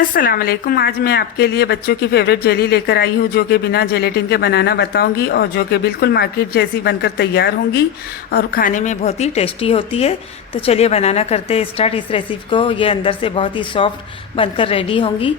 अस्सलाम वालेकुम। आज मैं आपके लिए बच्चों की फेवरेट जेली लेकर आई हूँ जो कि बिना जेलेटिन के बनाना बताऊंगी और जो कि बिल्कुल मार्केट जैसी बनकर तैयार होंगी और खाने में बहुत ही टेस्टी होती है। तो चलिए बनाना करते हैं स्टार्ट इस रेसिपी को। ये अंदर से बहुत ही सॉफ्ट बनकर रेडी होंगी।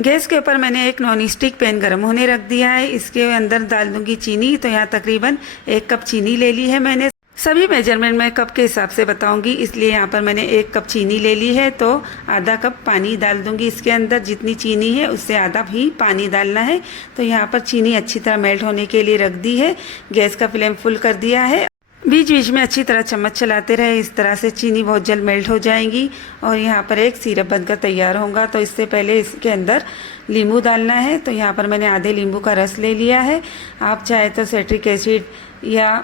गैस के ऊपर मैंने एक नॉन स्टिक पैन गर्म होने रख दिया है। इसके अंदर डाल दूंगी चीनी। तो यहाँ तकरीबन 1 कप चीनी ले ली है मैंने। सभी मेजरमेंट मैं कप के हिसाब से बताऊंगी, इसलिए यहाँ पर मैंने 1 कप चीनी ले ली है। तो आधा कप पानी डाल दूंगी इसके अंदर। जितनी चीनी है उससे आधा ही पानी डालना है। तो यहाँ पर चीनी अच्छी तरह मेल्ट होने के लिए रख दी है। गैस का फ्लेम फुल कर दिया है। बीच बीच में अच्छी तरह चम्मच चलाते रहे, इस तरह से चीनी बहुत जल्द मेल्ट हो जाएंगी और यहाँ पर एक सिरप बनकर तैयार होगा। तो इससे पहले इसके अंदर नींबू डालना है। तो यहाँ पर मैंने आधे नींबू का रस ले लिया है। आप चाहे तो सिट्रिक एसिड या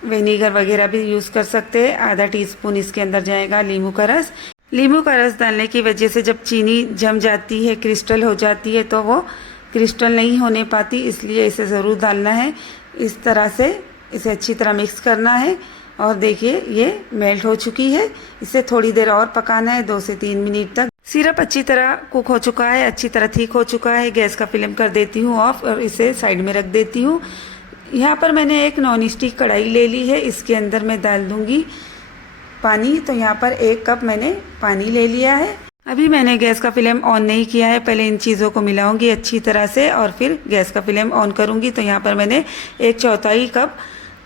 विनेगर वगैरह भी यूज़ कर सकते हैं। आधा टीस्पून इसके अंदर जाएगा नींबू का रस। नींबू का रस डालने की वजह से जब चीनी जम जाती है, क्रिस्टल हो जाती है, तो वो क्रिस्टल नहीं होने पाती, इसलिए इसे ज़रूर डालना है। इस तरह से इसे अच्छी तरह मिक्स करना है। और देखिए ये मेल्ट हो चुकी है। इसे थोड़ी देर और पकाना है, 2 से 3 मिनट तक। सिरप अच्छी तरह कुक हो चुका है, अच्छी तरह ठीक हो चुका है। गैस का फ्लेम कर देती हूँ ऑफ और इसे साइड में रख देती हूँ। यहाँ पर मैंने एक नॉन स्टिक कढ़ाई ले ली है। इसके अंदर मैं डाल दूँगी पानी। तो यहाँ पर 1 कप मैंने पानी ले लिया है। अभी मैंने गैस का फ्लेम ऑन नहीं किया है। पहले इन चीज़ों को मिलाऊंगी अच्छी तरह से और फिर गैस का फ्लेम ऑन करूँगी। तो यहाँ पर मैंने 1/4 कप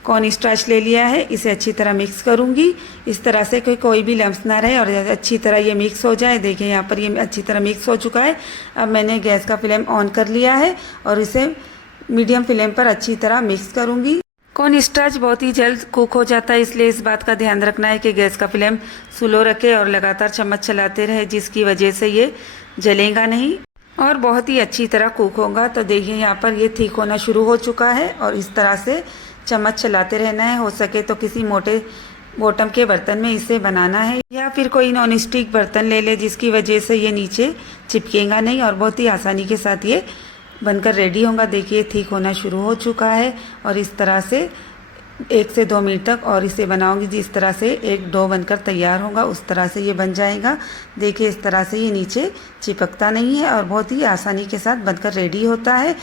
कॉर्न स्टार्च ले लिया है। इसे अच्छी तरह मिक्स करूँगी इस तरह से कि कोई भी लम्स ना रहे और अच्छी तरह ये मिक्स हो जाए। देखिए यहाँ पर ये अच्छी तरह मिक्स हो चुका है। अब मैंने गैस का फ्लेम ऑन कर लिया है और इसे मीडियम फ्लेम पर अच्छी तरह मिक्स करूंगी। कॉर्न स्टार्च बहुत ही जल्द कुक हो जाता है, इसलिए इस बात का ध्यान रखना है कि गैस का फ्लेम स्लो रखें और लगातार चम्मच चलाते रहे, जिसकी वजह से ये जलेगा नहीं और बहुत ही अच्छी तरह कुक होगा। तो देखिए यहाँ पर ये ठीक होना शुरू हो चुका है और इस तरह से चम्मच चलाते रहना है। हो सके तो किसी मोटे बॉटम के बर्तन में इसे बनाना है या फिर कोई नॉन स्टिक बर्तन ले ले, जिसकी वजह से ये नीचे चिपकेगा नहीं और बहुत ही आसानी के साथ ये बनकर रेडी होगा। देखिए ठीक होना शुरू हो चुका है और इस तरह से 1 से 2 मिनट तक और इसे बनाऊंगी। जिस तरह से एक डो बनकर तैयार होगा उस तरह से ये बन जाएगा। देखिए इस तरह से ये नीचे चिपकता नहीं है और बहुत ही आसानी के साथ बनकर रेडी होता है।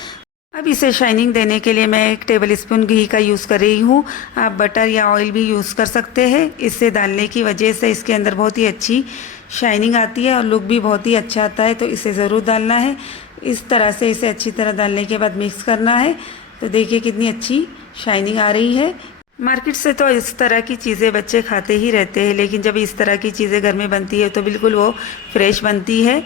अब इसे शाइनिंग देने के लिए मैं 1 टेबल स्पून घी का यूज़ कर रही हूँ। आप बटर या ऑयल भी यूज़ कर सकते हैं। इसे डालने की वजह से इसके अंदर बहुत ही अच्छी शाइनिंग आती है और लुक भी बहुत ही अच्छा आता है। तो इसे ज़रूर डालना है। इस तरह से इसे अच्छी तरह डालने के बाद मिक्स करना है। तो देखिए कितनी अच्छी शाइनिंग आ रही है। मार्केट से तो इस तरह की चीज़ें बच्चे खाते ही रहते हैं, लेकिन जब इस तरह की चीज़ें घर में बनती है तो बिल्कुल वो फ्रेश बनती है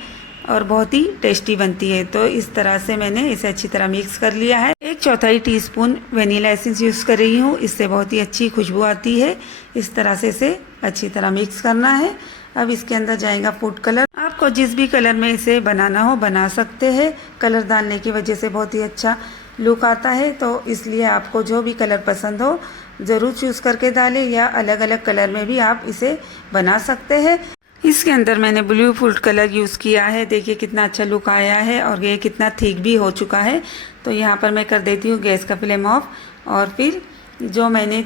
और बहुत ही टेस्टी बनती है। तो इस तरह से मैंने इसे अच्छी तरह मिक्स कर लिया है। 1/4 टीस्पून वनीला एसेंस यूज़ कर रही हूँ, इससे बहुत ही अच्छी खुशबू आती है। इस तरह से इसे अच्छी तरह मिक्स करना है। अब इसके अंदर जाएगा फूड कलर। आपको जिस भी कलर में इसे बनाना हो बना सकते हैं। कलर डालने की वजह से बहुत ही अच्छा लुक आता है, तो इसलिए आपको जो भी कलर पसंद हो ज़रूर चूज़ करके डालें या अलग अलग कलर में भी आप इसे बना सकते हैं। इसके अंदर मैंने ब्लू फूड कलर यूज़ किया है। देखिए कितना अच्छा लुक आया है और ये कितना थिक भी हो चुका है। तो यहाँ पर मैं कर देती हूँ गैस का फ्लेम ऑफ और फिर जो मैंने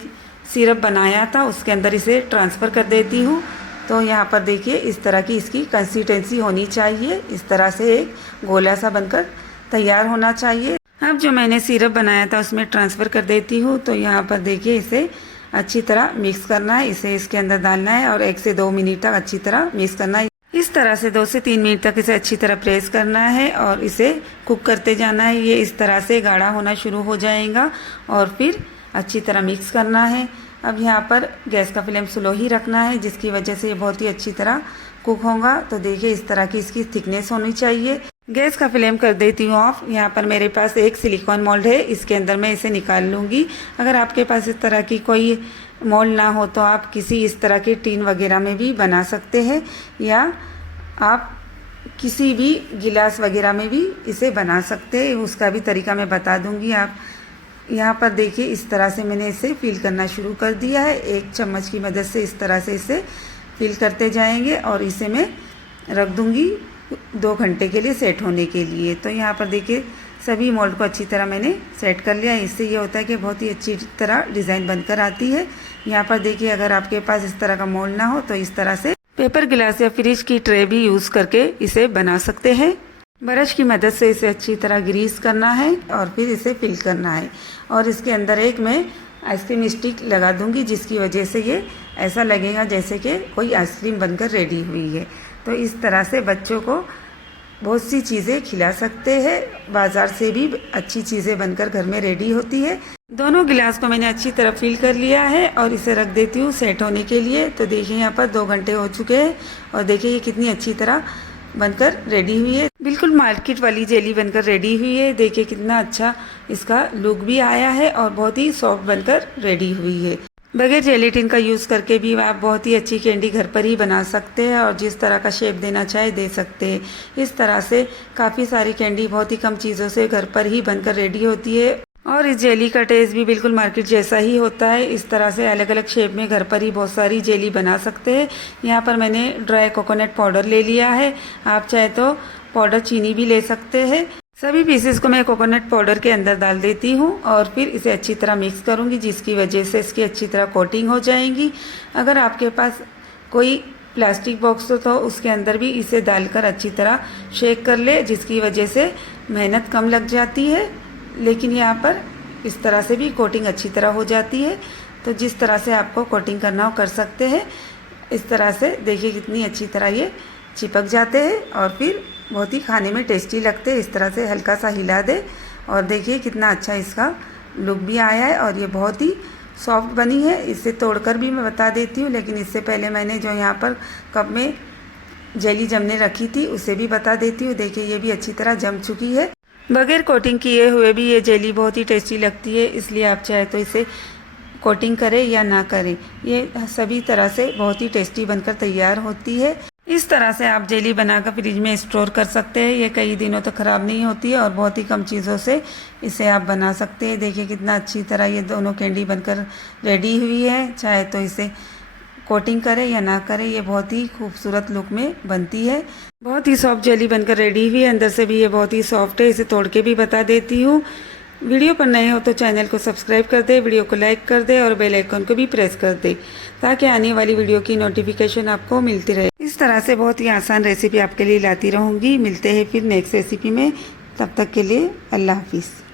सिरप बनाया था उसके अंदर इसे ट्रांसफ़र कर देती हूँ। तो यहाँ पर देखिए इस तरह की इसकी कंसिस्टेंसी होनी चाहिए। इस तरह से एक गोला सा बनकर तैयार होना चाहिए। अब जो मैंने सिरप बनाया था उसमें ट्रांसफ़र कर देती हूँ। तो यहाँ पर देखिए इसे अच्छी तरह मिक्स करना है। इसे इसके अंदर डालना है और 1 से 2 मिनट तक अच्छी तरह मिक्स करना है। इस तरह से 2 से 3 मिनट तक इसे अच्छी तरह प्रेस करना है और इसे कुक करते जाना है। ये इस तरह से गाढ़ा होना शुरू हो जाएगा और फिर अच्छी तरह मिक्स करना है। अब यहाँ पर गैस का फ्लेम स्लो ही रखना है, जिसकी वजह से ये बहुत ही अच्छी तरह कुक होगा। तो देखिए इस तरह की इसकी थिकनेस होनी चाहिए। गैस का फ्लेम कर देती हूँ ऑफ। यहाँ पर मेरे पास एक सिलिकॉन मोल्ड है, इसके अंदर मैं इसे निकाल लूँगी। अगर आपके पास इस तरह की कोई मोल्ड ना हो तो आप किसी इस तरह के टीन वगैरह में भी बना सकते हैं या आप किसी भी गिलास वगैरह में भी इसे बना सकते हैं। उसका भी तरीका मैं बता दूँगी। आप यहाँ पर देखिए इस तरह से मैंने इसे फिल करना शुरू कर दिया है। 1 चम्मच की मदद से इस तरह से इसे फिल करते जाएंगे और इसे मैं रख दूँगी 2 घंटे के लिए सेट होने के लिए। तो यहाँ पर देखिए सभी मोल्ड को अच्छी तरह मैंने सेट कर लिया। इससे ये होता है कि बहुत ही अच्छी तरह डिज़ाइन बनकर आती है। यहाँ पर देखिए अगर आपके पास इस तरह का मोल्ड ना हो तो इस तरह से पेपर गिलास या फ्रिज की ट्रे भी यूज़ करके इसे बना सकते हैं। ब्रश की मदद से इसे अच्छी तरह ग्रीस करना है और फिर इसे फिल करना है। और इसके अंदर एक मैं आइसक्रीम स्टिक लगा दूंगी, जिसकी वजह से ये ऐसा लगेगा जैसे कि कोई आइसक्रीम बनकर रेडी हुई है। तो इस तरह से बच्चों को बहुत सी चीज़ें खिला सकते हैं। बाज़ार से भी अच्छी चीज़ें बनकर घर में रेडी होती है। दोनों गिलास को मैंने अच्छी तरह फिल कर लिया है और इसे रख देती हूँ सेट होने के लिए। तो देखिए यहाँ पर 2 घंटे हो चुके हैं और देखिए ये कितनी अच्छी तरह बनकर रेडी हुई है। बिल्कुल मार्केट वाली जेली बनकर रेडी हुई है। देखिए कितना अच्छा इसका लुक भी आया है और बहुत ही सॉफ्ट बनकर रेडी हुई है। बगैर जेलेटिन का यूज़ करके भी आप बहुत ही अच्छी कैंडी घर पर ही बना सकते हैं और जिस तरह का शेप देना चाहे दे सकते हैं। इस तरह से काफ़ी सारी कैंडी बहुत ही कम चीज़ों से घर पर ही बनकर रेडी होती है और इस जेली का टेस्ट भी बिल्कुल मार्केट जैसा ही होता है। इस तरह से अलग अलग शेप में घर पर ही बहुत सारी जेली बना सकते हैं। यहाँ पर मैंने ड्राई कोकोनट पाउडर ले लिया है, आप चाहे तो पाउडर चीनी भी ले सकते हैं। सभी पीसेस को मैं कोकोनट पाउडर के अंदर डाल देती हूँ और फिर इसे अच्छी तरह मिक्स करूँगी, जिसकी वजह से इसकी अच्छी तरह कोटिंग हो जाएगी। अगर आपके पास कोई प्लास्टिक बॉक्स हो तो उसके अंदर भी इसे डालकर अच्छी तरह शेक कर ले, जिसकी वजह से मेहनत कम लग जाती है। लेकिन यहाँ पर इस तरह से भी कोटिंग अच्छी तरह हो जाती है। तो जिस तरह से आपको कोटिंग करना हो कर सकते हैं। इस तरह से देखिए कितनी अच्छी तरह ये चिपक जाते हैं और फिर बहुत ही खाने में टेस्टी लगते हैं। इस तरह से हल्का सा हिला दे और देखिए कितना अच्छा इसका लुक भी आया है और ये बहुत ही सॉफ्ट बनी है। इसे तोड़कर भी मैं बता देती हूँ, लेकिन इससे पहले मैंने जो यहाँ पर कप में जेली जमने रखी थी उसे भी बता देती हूँ। देखिए ये भी अच्छी तरह जम चुकी है। बगैर कोटिंग किए हुए भी ये जेली बहुत ही टेस्टी लगती है, इसलिए आप चाहे तो इसे कोटिंग करें या ना करें, ये सभी तरह से बहुत ही टेस्टी बनकर तैयार होती है। इस तरह से आप जेली बनाकर फ्रिज में स्टोर कर सकते हैं। ये कई दिनों तक ख़राब नहीं होती है और बहुत ही कम चीज़ों से इसे आप बना सकते हैं। देखिए कितना अच्छी तरह ये दोनों कैंडी बनकर रेडी हुई है। चाहे तो इसे कोटिंग करें या ना करें, ये बहुत ही खूबसूरत लुक में बनती है। बहुत ही सॉफ्ट जेली बनकर रेडी हुई है, अंदर से भी ये बहुत ही सॉफ्ट है। इसे तोड़ के भी बता देती हूँ। वीडियो पर नए हो तो चैनल को सब्सक्राइब कर दे, वीडियो को लाइक कर दे और बेल आइकन को भी प्रेस कर दे, ताकि आने वाली वीडियो की नोटिफिकेशन आपको मिलती रहे। इस तरह से बहुत ही आसान रेसिपी आपके लिए लाती रहूँगी। मिलते हैं फिर नेक्स्ट रेसिपी में, तब तक के लिए अल्लाह हाफिज़।